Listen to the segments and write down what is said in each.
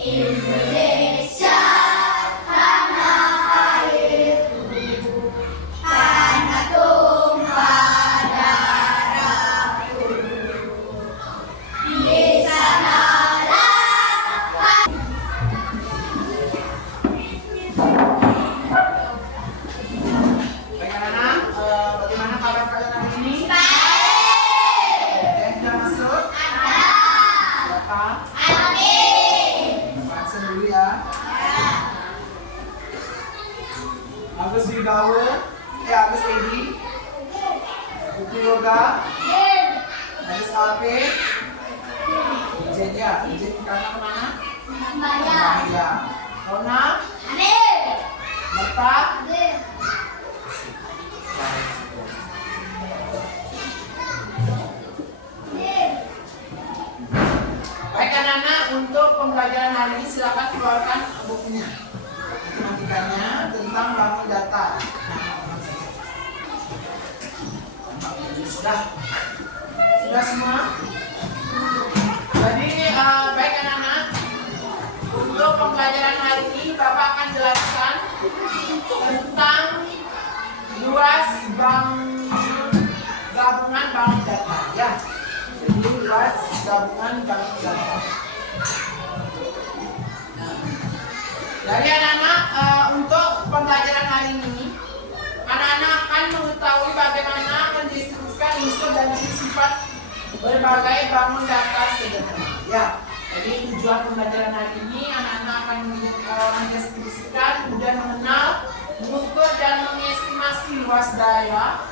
Indonesia tanah airku, tanah tumpah darahku. Di sanalah baik anak-anak, bagaimana kabar kalian hari ini? Sudah masuk? Berapa? Absen dulu ya. Agus Wibawa, Agus Edi, Bukti Yoga, Agus Alpe, Ijen ya, Ijen karena kemana? Ya. Rona, Merta, baik anak-anak, untuk pembelajaran hari ini silakan keluarkan bukunya. Matematikanya tentang bangun data. Sudah semua? Jadi baik anak-anak, untuk pembelajaran hari ini Bapak akan jelaskan tentang luas gabungan bangun data ya. Jadi luas gabungan bangun data. Jadi anak-anak, untuk pembelajaran hari ini anak-anak akan mengetahui bagaimana mendistribusikan unsur dan sifat berbagai bangun data sederhana ya. Jadi tujuan pembelajaran hari ini anak-anak akan mendistribusikan, kemudian mengenal, mengukur dan mengestimasi luas daerah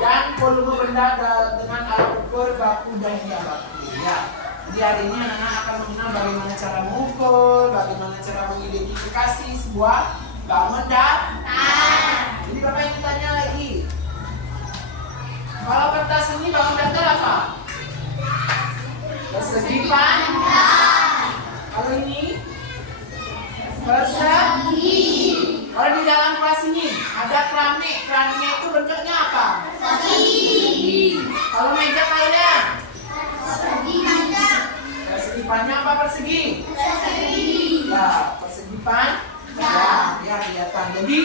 dan volume benda dengan alat ukur baku dan tidak baku ya. Di hari ini anak-anak akan mengenal bagaimana cara mengukur, bagaimana cara mengidentifikasi sebuah bangun data. Jadi Bapak ingin tanya lagi, kalau kertas ini bangun data apa? Persegi panjang. Kalau ini persegi. Kalau di dalam kelas ini ada keramik, keramiknya itu bentuknya apa? Persegi. Kalau meja kalian? Persegi panjang. Persegi panjang apa persegi? Persegi. Ya, persegi panjang. Ya, kelihatan. Jadi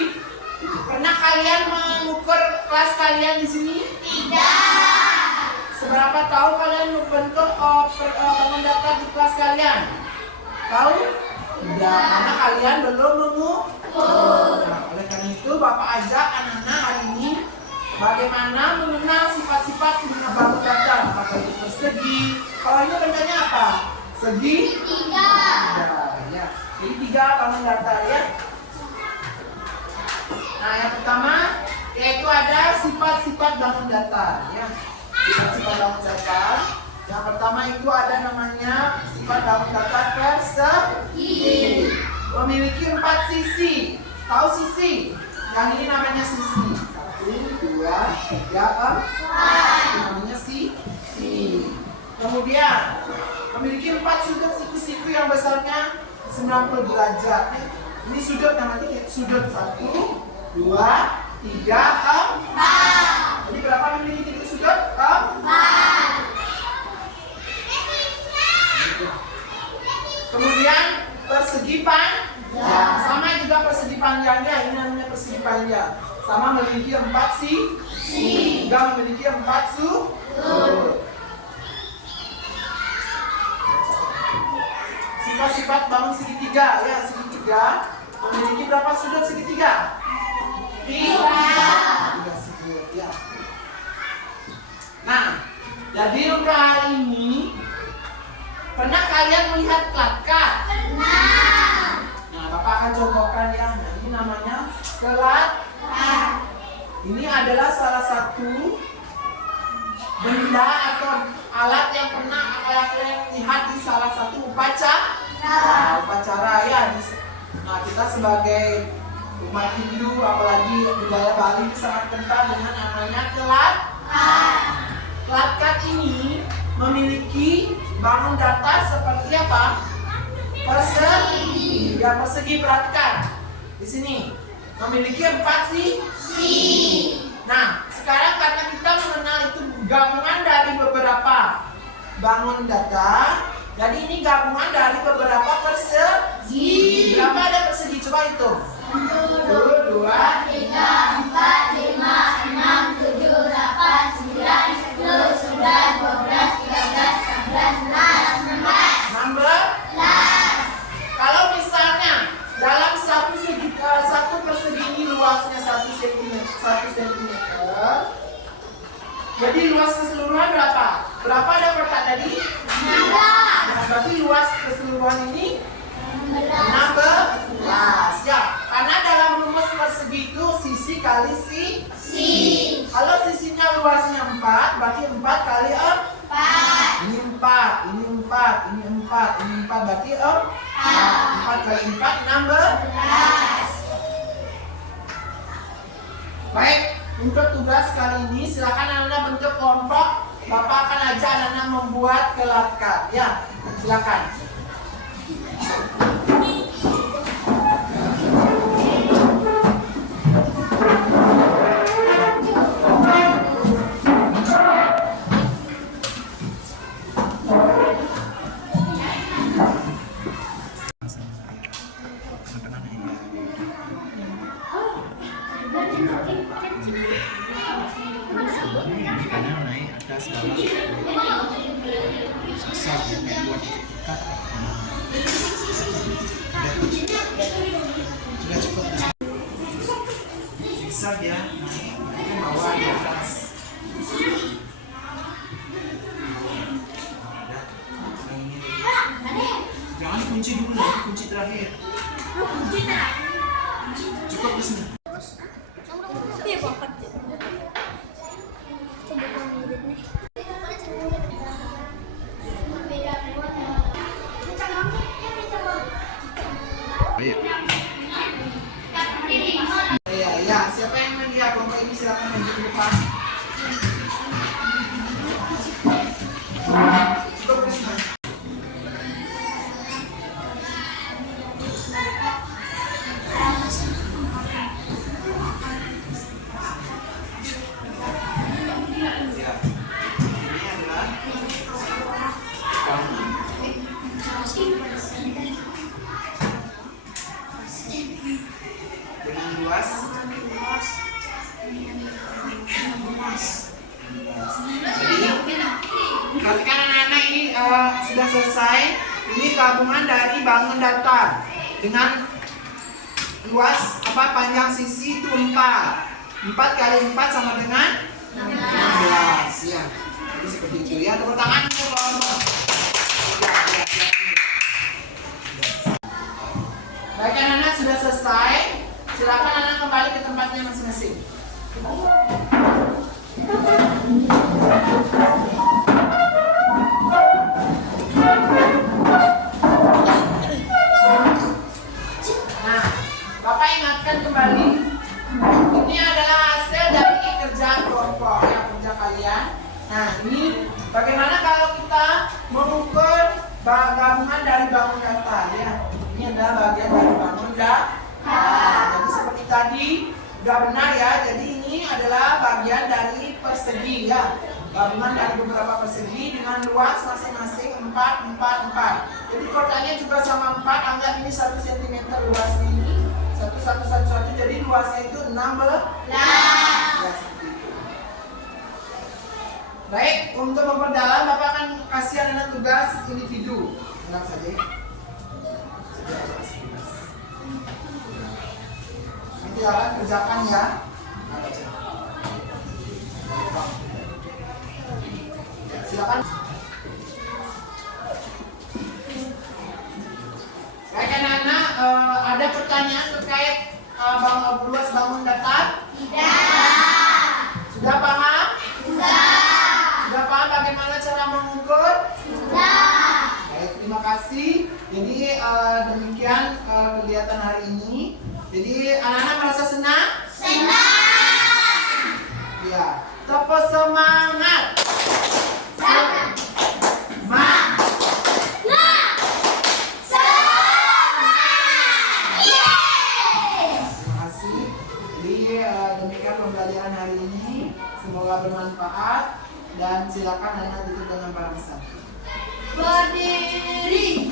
pernah kalian mengukur kelas kalian di sini? Tidak. Seberapa tahu kalian membentuk bangun data di kelas kalian? Tahu? Tidak, karena kalian belum mengukur. Nah, oleh karena itu Bapak ajak anak-anak hari ini bagaimana mengenal sifat-sifat bangun data. Apakah itu persegi? Kalau ini bendanya apa? Segi? Tiga. Ya. Jadi 3 bangun data ya. Nah, yang pertama yaitu ada sifat-sifat bangun data ya. Sifat-sifat bangun data. Yang pertama itu ada namanya sifat bangun data persegi. Memiliki 4 sisi. Tahu sisi? Yang ini namanya sisi. 1, 2, 3, 4. Namanya sisi. Kemudian memiliki 4 sudut siku-siku yang besarnya 90 derajat. Ini sudut namanya sudut 1, 2, 3, 4. Jadi berapa memiliki titik sudut? 4. Kemudian persegi panjang. Sama juga persegi panjangnya. Ini namanya persegi panjang. Sama memiliki 4 sisi. Juga memiliki 4 sudut. Sifat-sifat bangun segitiga ya. Segitiga memiliki berapa sudut segitiga? 3 sudut ya. Nah, jadi untuk hari ini pernah kalian melihat kelat-kat? Pernah. Nah, Bapak akan contohkan ya. Nah, ini namanya kelat-kat. Ini adalah salah satu benda atau alat yang pernah kalian lihat di salah satu upacara. Nah, upacara ya. Nah, kita sebagai umat Hindu, apalagi budaya Bali ini sangat kental dengan namanya kelat-kat. Kelat-kat ini memiliki bangun data seperti apa? Persegi. Ya, persegi perhatikan. Di sini memiliki 4 sisi. Nah, sekarang karena kita mengenal itu gabungan dari beberapa bangun data, jadi ini gabungan dari beberapa persegi. berarti luas keseluruhan ini 16 ya. Karena dalam rumus persegi itu sisi kali sisi. Kalau sisinya luasnya 4, berarti 4 kali 4. Ini 4, ini 4, ini 4, ini 4, berarti 4 kali 4 16. Baik, untuk tugas kali ini silakan anak-anak bentuk kelompok. Bapak akan ajak anak-anak membuat kelakar. Ya, silakan. Karena naik atas bawah susah ya buat dekat. Sudah cukup bisa ya naik ke bawah di atas. Jangan kunci dulu, kunci terakhir. Cukup di sini. Ya, siapa yang melihat kelompok ini silakan maju ke depan. Cukup di sini. Dengan luas perhatikan anak-anak ini sudah selesai. Ini gabungan dari bangun datar dengan luas panjang sisi itu 4 kali 4 sama dengan 16 ya. Jadi seperti itu ya. Tepuk tangan untuk kelompok. Baik anak-anak sudah selesai. Silakan anak kembali ke tempatnya masing-masing. Nah, Bapak ingatkan kembali. Ini adalah hasil dari kerjaan kelompok ya, kerja kalian. Nah, ini bagaimana kalau kita mengukur gabungan dari bangun datar ya. Ini adalah bagian dari bangun datar. Jadi seperti tadi nggak benar ya. Jadi ini adalah bagian dari persegi ya. Gabungan dari beberapa persegi dengan luas masing-masing 4, 4, 4. Jadi kotaknya juga sama 4. Anggap ini 1 cm luasnya ini. 1, 1, 1, 1. Jadi luasnya itu 16. Ya, seperti itu. Baik, untuk memperdalam Bapak akan kasih anak tugas individu. Tenang saja ya. Nanti akan kerjakan ya. Silakan. Baik anak-anak, ada pertanyaan terkait luas bangun datar? Tidak. Sudah paham? Sudah. Sudah paham bagaimana cara mengukur? Sudah. Baik, terima kasih. Jadi demikian kegiatan hari ini. Jadi anak-anak merasa senang? Senang. Ya. Tepuk semangat. Demikian pembelajaran hari ini, semoga bermanfaat dan silakan anak-anak duduk dengan para besar. Berdiri.